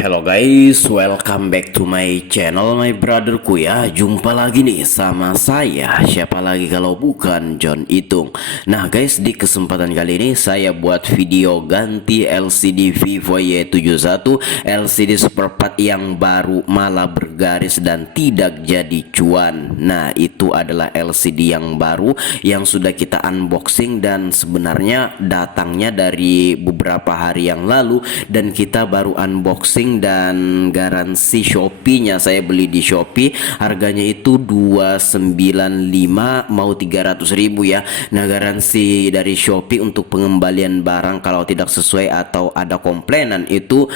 Hello guys, welcome back to my channel, my brotherku ya. Jumpa lagi nih sama saya, siapa lagi kalau bukan John Itung. Nah guys, di kesempatan kali ini saya buat video ganti LCD Vivo Y71, LCD Superpad yang baru malah bergaris dan tidak jadi cuan. Nah itu adalah LCD yang baru yang sudah kita unboxing dan sebenarnya datangnya dari beberapa hari yang lalu dan kita baru unboxing dan garansi Shopee-nya saya beli di Shopee, harganya itu 295 mau 300.000 ya. Nah garansi dari Shopee untuk pengembalian barang kalau tidak sesuai atau ada komplainan itu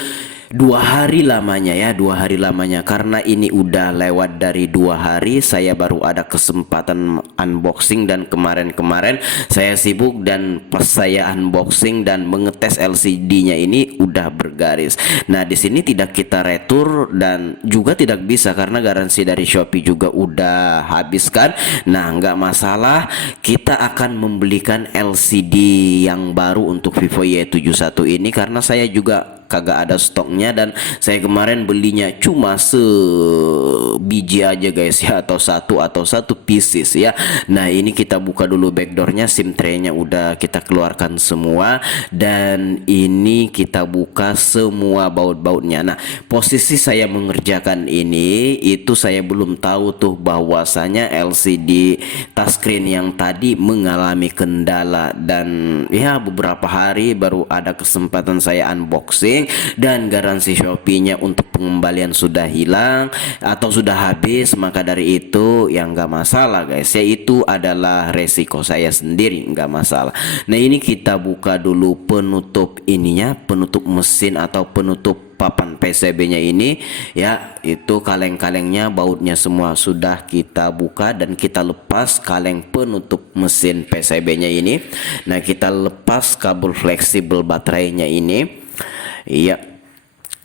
2 hari lamanya ya, 2 hari lamanya. Karena ini udah lewat dari 2 hari, saya baru ada kesempatan unboxing dan kemarin saya sibuk dan pas saya unboxing dan mengetes LCD-nya ini udah bergaris. Nah di sini tidak kita retur dan juga tidak bisa karena garansi dari Shopee juga udah habiskan. Nah nggak masalah, kita akan membelikan LCD yang baru untuk Vivo Y71 ini karena saya juga kagak ada stoknya dan saya kemarin belinya cuma sebiji aja guys ya, atau satu pieces ya. Nah ini kita buka dulu backdoornya, SIM tray-nya udah kita keluarkan semua dan ini kita buka semua baut-bautnya. Nah posisi saya mengerjakan ini itu saya belum tahu tuh bahwasanya LCD touchscreen yang tadi mengalami kendala dan ya beberapa hari baru ada kesempatan saya unboxing dan garansi Shopee-nya untuk pengembalian sudah hilang atau sudah habis. Maka dari itu yang nggak masalah guys ya, itu adalah resiko saya sendiri, nggak masalah. Nah ini kita buka dulu penutup ininya, penutup mesin atau penutup papan PCB-nya ini ya, itu kaleng-kalengnya, bautnya semua sudah kita buka dan kita lepas kaleng penutup mesin PCB-nya ini. Nah kita lepas kabel fleksibel baterainya ini. Iya.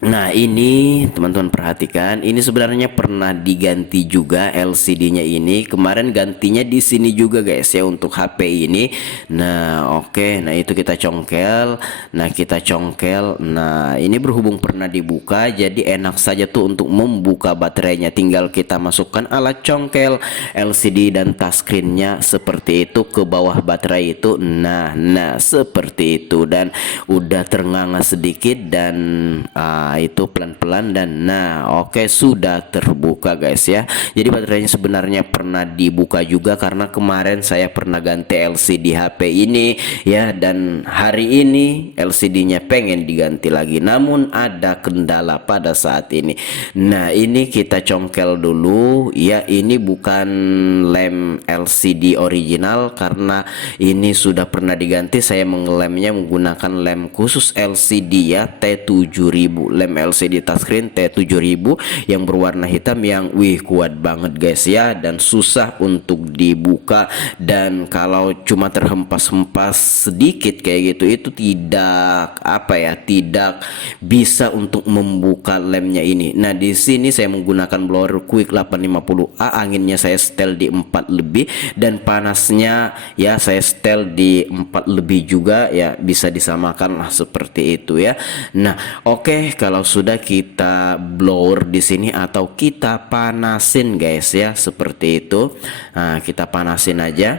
Nah ini teman-teman perhatikan, ini sebenarnya pernah diganti juga LCD-nya ini. Kemarin gantinya di sini juga guys ya untuk HP ini. Nah oke, nah itu kita congkel. Nah kita congkel. Nah ini berhubung pernah dibuka, jadi enak saja tuh untuk membuka baterainya. Tinggal kita masukkan alat congkel LCD dan touchscreen-nya seperti itu ke bawah baterai itu. Nah seperti itu dan udah ternganga sedikit dan itu pelan-pelan dan nah oke sudah terbuka guys ya. Jadi baterainya sebenarnya pernah dibuka juga karena kemarin saya pernah ganti LCD HP ini ya, dan hari ini LCD-nya pengen diganti lagi namun ada kendala pada saat ini. Nah ini kita congkel dulu ya, ini bukan lem LCD original karena ini sudah pernah diganti. Saya mengelemnya menggunakan lem khusus LCD ya, T7000, lem LCD touchscreen T7000 yang berwarna hitam yang kuat banget guys ya, dan susah untuk dibuka. Dan kalau cuma terhempas-hempas sedikit kayak gitu itu tidak tidak bisa untuk membuka lemnya ini. Nah di sini saya menggunakan blower Quick 850A, anginnya saya setel di 4 lebih dan panasnya ya saya setel di 4 lebih juga ya, bisa disamakan lah seperti itu ya. Nah oke, kalau sudah kita blower di sini atau kita panasin guys ya seperti itu. Nah kita panasin aja.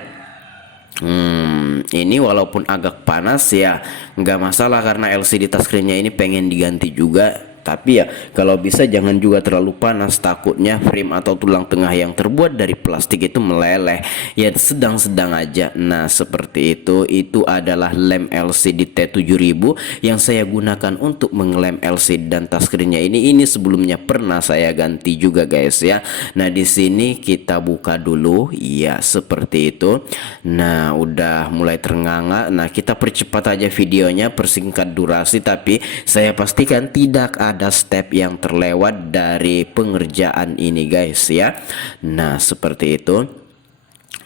Ini walaupun agak panas ya nggak masalah karena LCD touchscreen-nya ini pengen diganti juga. Tapi ya kalau bisa jangan juga terlalu panas, takutnya frame atau tulang tengah yang terbuat dari plastik itu meleleh ya, sedang-sedang aja. Nah seperti itu adalah lem LCD T7000 yang saya gunakan untuk mengelem LCD dan touchscreen-nya ini sebelumnya pernah saya ganti juga guys ya. Nah di sini kita buka dulu ya seperti itu. Nah udah mulai ternganga. Nah kita percepat aja videonya, persingkat durasi, tapi saya pastikan tidak ada step yang terlewat dari pengerjaan ini guys ya. Nah seperti itu.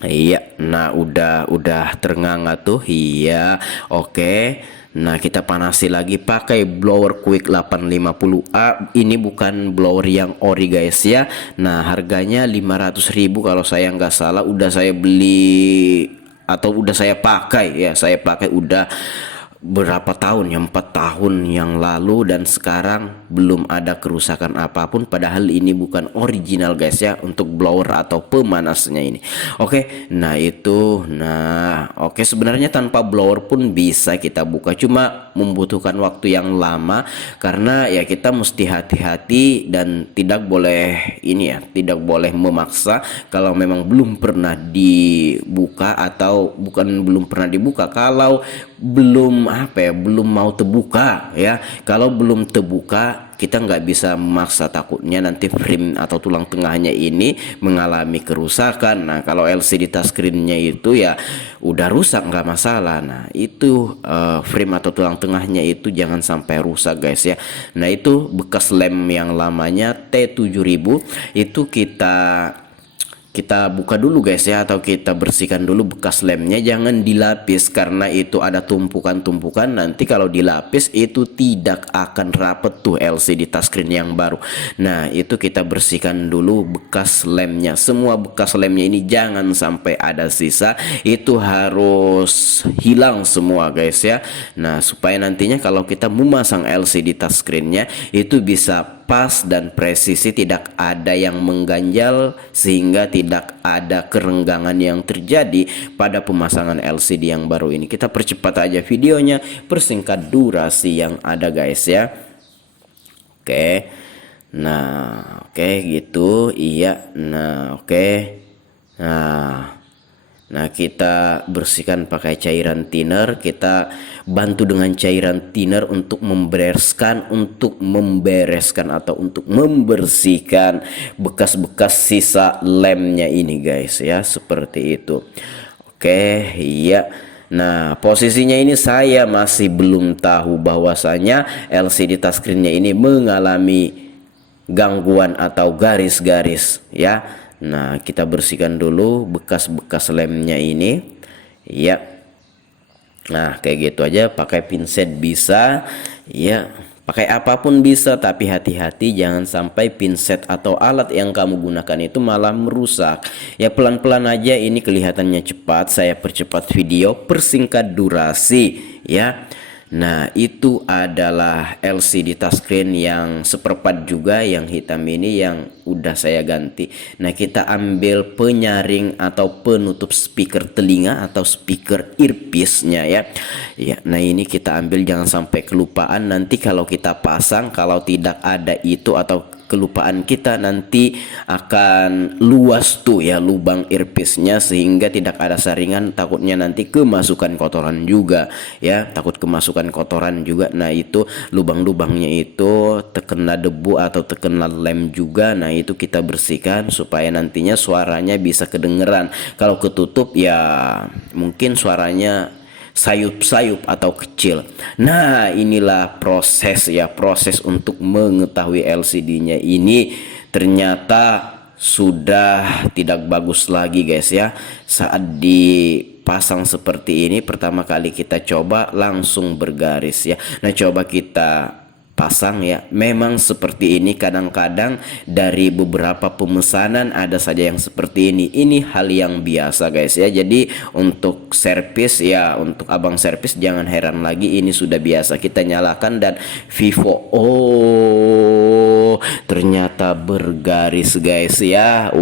Iya, nah udah ternganga tuh. Iya, oke. Nah kita panasi lagi pakai blower Quick 850A. Ini bukan blower yang ori guys ya. Nah harganya 500.000 kalau saya nggak salah. Udah saya beli atau udah saya pakai ya, saya pakai udah berapa tahun ya, 4 tahun yang lalu, dan sekarang belum ada kerusakan apapun, padahal ini bukan original guys ya untuk blower atau pemanasnya ini. Oke, nah itu, oke, sebenarnya tanpa blower pun bisa kita buka, cuma membutuhkan waktu yang lama karena ya kita mesti hati-hati dan tidak boleh ini ya, tidak boleh memaksa kalau memang belum pernah dibuka, atau bukan belum pernah dibuka, kalau belum belum mau terbuka ya. Kalau belum terbuka kita nggak bisa memaksa, takutnya nanti frame atau tulang tengahnya ini mengalami kerusakan. Nah kalau LCD touchscreennya itu ya udah rusak nggak masalah. Nah itu frame atau tulang tengahnya itu jangan sampai rusak guys ya. Nah itu bekas lem yang lamanya T7000 itu kita buka dulu guys ya, atau kita bersihkan dulu bekas lemnya. Jangan dilapis karena itu ada tumpukan-tumpukan, nanti kalau dilapis itu tidak akan rapet tuh LCD touchscreen yang baru. Nah itu kita bersihkan dulu bekas lemnya, semua bekas lemnya ini jangan sampai ada sisa, itu harus hilang semua guys ya. Nah supaya nantinya kalau kita memasang LCD touchscreennya itu bisa pas dan presisi, tidak ada yang mengganjal, sehingga tidak ada kerenggangan yang terjadi pada pemasangan LCD yang baru ini. Kita percepat aja videonya, persingkat durasi yang ada guys ya. Oke. Nah, oke gitu. Iya. Nah, oke. Nah, kita bersihkan pakai cairan thinner. Kita bantu dengan cairan thinner untuk membereskan atau untuk membersihkan bekas-bekas sisa lemnya ini guys ya, seperti itu. Oke, iya. Nah, posisinya ini saya masih belum tahu bahwasanya LCD touchscreennya ini mengalami gangguan atau garis-garis ya. Nah kita bersihkan dulu bekas-bekas lemnya ini ya. Nah kayak gitu aja, pakai pinset bisa ya, pakai apapun bisa, tapi hati-hati jangan sampai pinset atau alat yang kamu gunakan itu malah merusak ya. Pelan-pelan aja, ini kelihatannya cepat, saya percepat video, persingkat durasi ya. Nah itu adalah LCD touchscreen yang seperempat juga, yang hitam ini yang udah saya ganti. Nah kita ambil penyaring atau penutup speaker telinga atau speaker earpiece-nya ya. Ya, nah ini kita ambil, jangan sampai kelupaan nanti kalau kita pasang. Kalau tidak ada itu atau kelupaan kita, nanti akan luas tuh ya lubang earpiece-nya, sehingga tidak ada saringan, takutnya nanti kemasukan kotoran juga ya, takut kemasukan kotoran juga. Nah itu lubang-lubangnya itu terkena debu atau terkena lem juga. Nah itu kita bersihkan supaya nantinya suaranya bisa kedengeran. Kalau ketutup ya mungkin suaranya sayup-sayup atau kecil. Nah inilah proses ya, proses untuk mengetahui LCD-nya ini ternyata sudah tidak bagus lagi guys ya. Saat dipasang seperti ini, pertama kali kita coba langsung bergaris ya. Nah coba kita pasang ya, memang seperti ini. Kadang-kadang dari beberapa pemesanan ada saja yang seperti ini hal yang biasa guys ya. Jadi untuk servis ya, untuk abang servis jangan heran lagi, ini sudah biasa. Kita nyalakan dan Vivo, oh ternyata bergaris guys ya.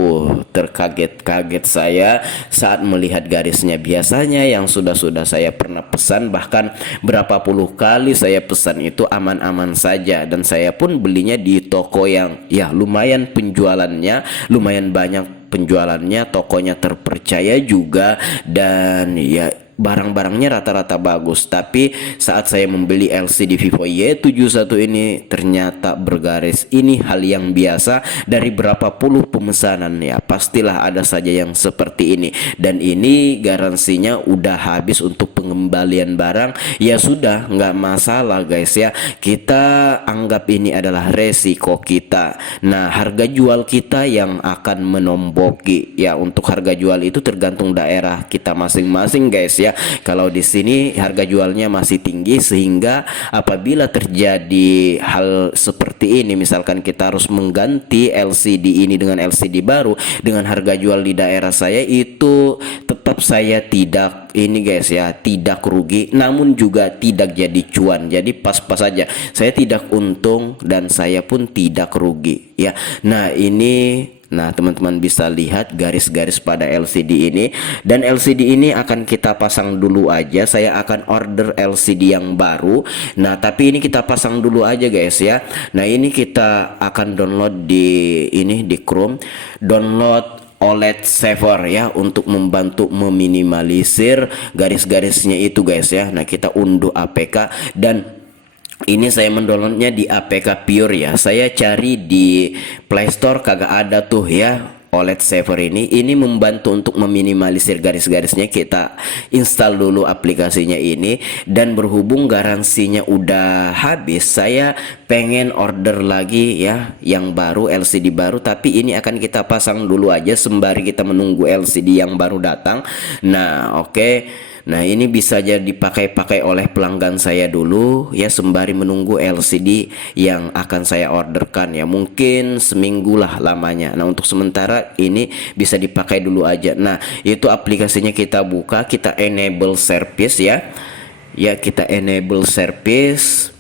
Terkaget-kaget saya saat melihat garisnya. Biasanya yang sudah saya pernah pesan, bahkan berapa puluh kali saya pesan, itu aman-aman saja, dan saya pun belinya di toko yang ya lumayan penjualannya, lumayan banyak penjualannya, tokonya terpercaya juga, dan ya barang-barangnya rata-rata bagus. Tapi saat saya membeli LCD Vivo Y71 ini ternyata bergaris. Ini hal yang biasa dari berapa puluh pemesanan ya, pastilah ada saja yang seperti ini. Dan ini garansinya udah habis untuk pengembalian barang. Ya sudah, nggak masalah guys ya, kita anggap ini adalah resiko kita. Nah harga jual kita yang akan menomboki ya. Untuk harga jual itu tergantung daerah kita masing-masing guys ya. Kalau di sini harga jualnya masih tinggi, sehingga apabila terjadi hal seperti ini, misalkan kita harus mengganti LCD ini dengan LCD baru dengan harga jual di daerah saya itu tetap tetap saya tidak ini guys ya, tidak rugi namun juga tidak jadi cuan. Jadi pas-pas saja, saya tidak untung dan saya pun tidak rugi ya. Nah ini, nah teman-teman bisa lihat garis-garis pada LCD ini, dan LCD ini akan kita pasang dulu aja. Saya akan order LCD yang baru. Nah tapi ini kita pasang dulu aja guys ya. Nah ini kita akan download di ini di Chrome, download OLED Saver ya, untuk membantu meminimalisir garis-garisnya itu guys ya. Nah kita unduh APK, dan ini saya mendownloadnya di APK Pure ya. Saya cari di Play Store kagak ada tuh ya OLED Saver ini. Ini membantu untuk meminimalisir garis-garisnya. Kita install dulu aplikasinya ini, dan berhubung garansinya udah habis, saya pengen order lagi ya yang baru, LCD baru. Tapi ini akan kita pasang dulu aja sembari kita menunggu LCD yang baru datang. Nah oke. Nah ini bisa jadi dipakai-pakai oleh pelanggan saya dulu ya, sembari menunggu LCD yang akan saya orderkan ya, mungkin seminggu lah lamanya. Nah untuk sementara ini bisa dipakai dulu aja. Nah itu aplikasinya kita buka, kita enable service ya. Ya kita enable service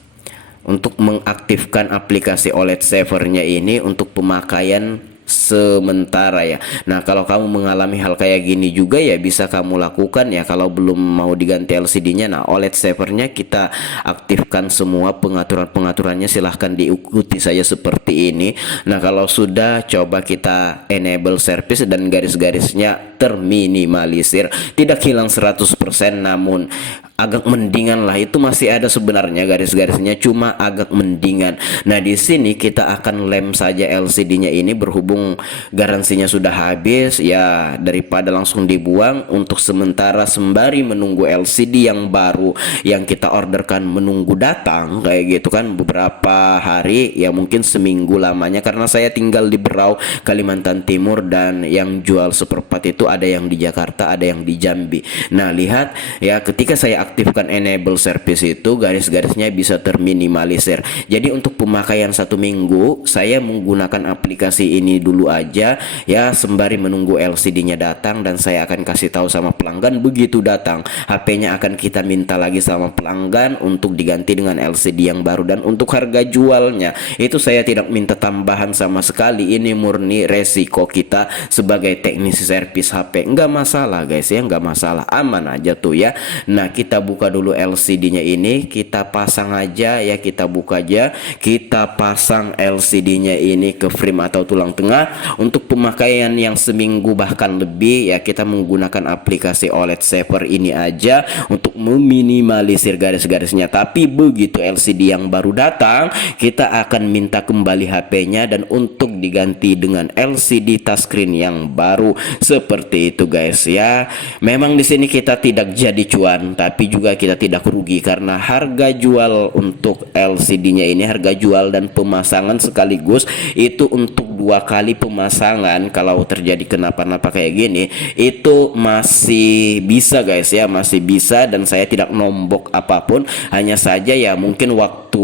untuk mengaktifkan aplikasi OLED Saver-nya ini untuk pemakaian sementara ya. Nah kalau kamu mengalami hal kayak gini juga ya, bisa kamu lakukan ya. Kalau belum mau diganti LCD-nya, nah OLED Saver-nya kita aktifkan semua pengaturan-pengaturannya, silahkan diikuti saya seperti ini. Nah kalau sudah, coba kita enable service dan garis-garisnya terminimalisir, tidak hilang 100% namun agak mendingan lah. Itu masih ada sebenarnya garis-garisnya, cuma agak mendingan. Nah di sini kita akan lem saja LCD-nya ini, berhubung garansinya sudah habis ya, daripada langsung dibuang untuk sementara sembari menunggu LCD yang baru yang kita orderkan menunggu datang kayak gitu kan, beberapa hari ya, mungkin seminggu lamanya, karena saya tinggal di Berau, Kalimantan Timur, dan yang jual seperempat itu ada yang di Jakarta, ada yang di Jambi. Nah lihat ya, ketika saya aktifkan enable service itu garis-garisnya bisa terminimalisir. Jadi untuk pemakaian 1 minggu saya menggunakan aplikasi ini dulu aja ya, sembari menunggu LCD-nya datang, dan saya akan kasih tahu sama pelanggan begitu datang HP-nya akan kita minta lagi sama pelanggan untuk diganti dengan LCD yang baru. Dan untuk harga jualnya itu saya tidak minta tambahan sama sekali, ini murni resiko kita sebagai teknisi servis HP. Enggak masalah guys ya, enggak masalah, aman aja tuh ya. Nah kita buka dulu LCD-nya ini, kita pasang aja ya, kita buka aja, kita pasang LCD-nya ini ke frame atau tulang tengah. Untuk pemakaian yang seminggu bahkan lebih ya, kita menggunakan aplikasi OLED Saver ini aja untuk meminimalisir garis-garisnya. Tapi begitu LCD yang baru datang, kita akan minta kembali HP-nya dan untuk diganti dengan LCD touchscreen yang baru, seperti itu guys ya. Memang di sini kita tidak jadi cuan, tapi juga kita tidak rugi, karena harga jual untuk LCD-nya ini, harga jual dan pemasangan sekaligus itu untuk 2 kali pemasangan, kalau terjadi kenapa-napa kayak gini itu masih bisa guys ya, masih bisa. Dan saya tidak nombok apapun, hanya saja ya mungkin waktu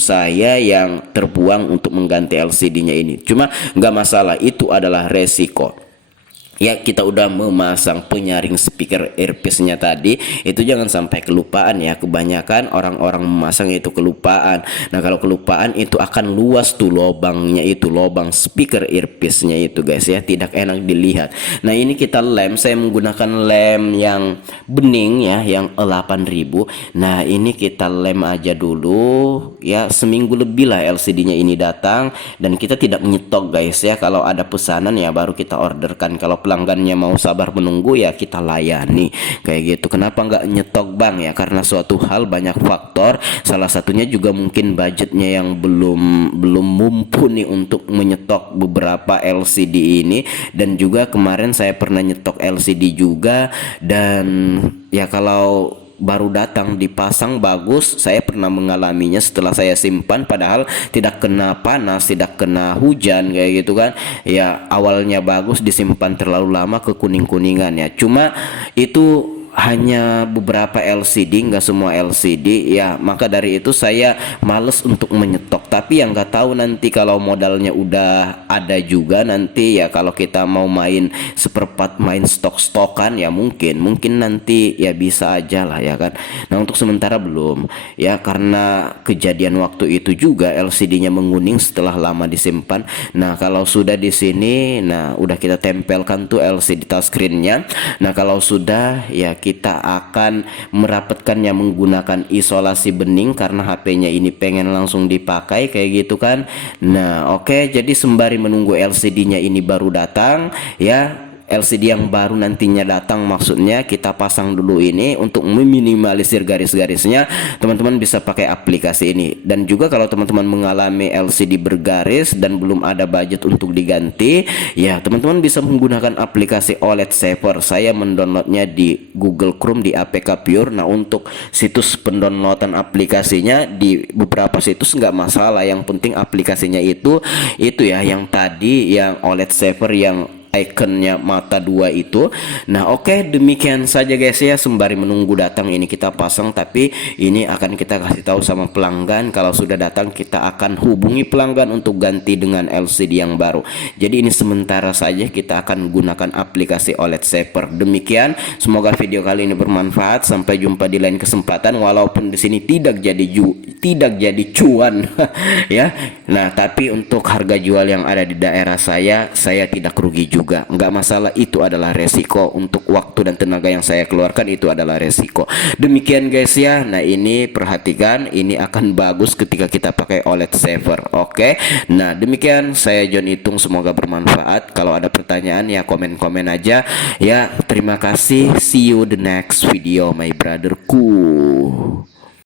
saya yang terbuang untuk mengganti LCD-nya ini. Cuma nggak masalah, itu adalah resiko. Ya kita udah memasang penyaring speaker earpiece-nya tadi, itu jangan sampai kelupaan ya. Kebanyakan orang-orang memasang itu kelupaan. Nah kalau kelupaan itu akan luas tuh lobangnya, itu lobang speaker earpiece-nya itu guys ya, tidak enak dilihat. Nah ini kita lem, saya menggunakan lem yang bening ya, yang 8000. Nah ini kita lem aja dulu ya, seminggu lebih lah LCD-nya ini datang, dan kita tidak menyetok guys ya. Kalau ada pesanan ya baru kita orderkan, kalau pelanggannya mau sabar menunggu ya kita layani kayak gitu. Kenapa nggak nyetok bang ya, karena suatu hal banyak faktor, salah satunya juga mungkin budgetnya yang belum mumpuni untuk menyetok beberapa LCD ini. Dan juga kemarin saya pernah nyetok LCD juga, dan ya kalau baru datang dipasang bagus, saya pernah mengalaminya setelah saya simpan, padahal tidak kena panas, tidak kena hujan kayak gitu kan ya. Awalnya bagus, disimpan terlalu lama ke kuning-kuningan ya. Cuma itu hanya beberapa LCD, nggak semua LCD ya. Maka dari itu saya males untuk menyetok. Tapi yang nggak tahu nanti kalau modalnya udah ada juga nanti ya, kalau kita mau main seperempat, main stok-stokan ya mungkin nanti ya bisa aja lah ya kan. Nah untuk sementara belum ya, karena kejadian waktu itu juga LCD-nya menguning setelah lama disimpan. Nah kalau sudah di sini, nah udah kita tempelkan tuh LCD touchscreen-nya. Nah kalau sudah ya kita akan merapatkannya menggunakan isolasi bening karena HP-nya ini pengen langsung dipakai kayak gitu kan. Nah oke, jadi sembari menunggu LCD-nya ini baru datang ya, LCD yang baru nantinya datang, maksudnya kita pasang dulu ini untuk meminimalisir garis-garisnya. Teman-teman bisa pakai aplikasi ini. Dan juga kalau teman-teman mengalami LCD bergaris dan belum ada budget untuk diganti ya, teman-teman bisa menggunakan aplikasi OLED Saver. Saya mendownloadnya di Google Chrome di APK Pure. Nah untuk situs pendownloadan aplikasinya di beberapa situs nggak masalah, yang penting aplikasinya itu ya yang tadi, yang OLED Saver yang ikonnya mata dua itu. Nah oke, demikian saja guys ya, sembari menunggu datang ini kita pasang. Tapi ini akan kita kasih tahu sama pelanggan, kalau sudah datang kita akan hubungi pelanggan untuk ganti dengan LCD yang baru. Jadi ini sementara saja kita akan gunakan aplikasi OLED Saver. Demikian, semoga video kali ini bermanfaat. Sampai jumpa di lain kesempatan. Walaupun di sini tidak jadi cuan ya. Nah tapi untuk harga jual yang ada di daerah saya tidak rugi juga. Nggak masalah, itu adalah resiko. Untuk waktu dan tenaga yang saya keluarkan itu adalah resiko. Demikian guys ya. Nah ini perhatikan, ini akan bagus ketika kita pakai OLED Saver. Oke. Nah demikian, saya John Itung, semoga bermanfaat. Kalau ada pertanyaan ya komen-komen aja ya. Terima kasih, see you the next video my brotherku.